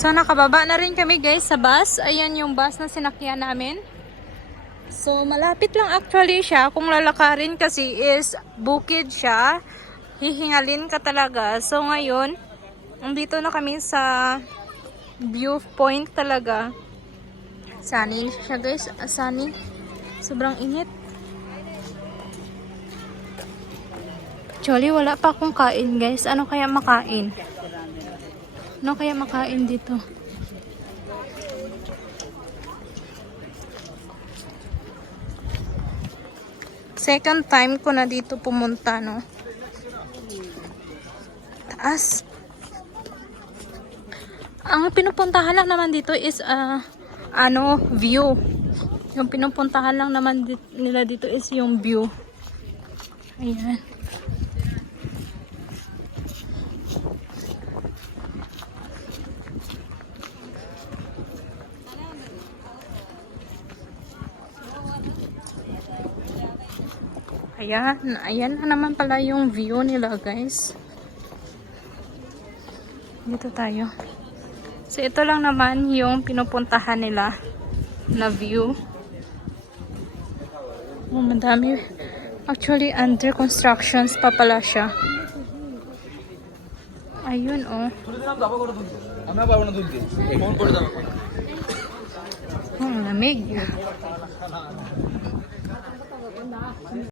So, nakababa na rin kami guys sa bus. Ayan yung bus na sinakyan namin. So, malapit lang actually siya. Kung lalakarin kasi is bukid siya. Hihingalin ka talaga. So, ngayon, andito na kami sa viewpoint talaga. Sunny siya guys. Sunny. Sobrang init. Actually, wala pa akong kain guys. Ano kaya makain? Ano kaya makain dito? Second time ko na dito pumunta, no? Taas. Ang pinupuntahan lang naman dito is, view. Yung pinupuntahan lang naman nila dito is yung view. Ayan. Ayan na naman pala yung view nila guys. Dito tayo. So ito lang naman yung pinupuntahan nila na view. Oh, madami. Actually under constructions pa pala siya. Ayun oh. Ang lamig.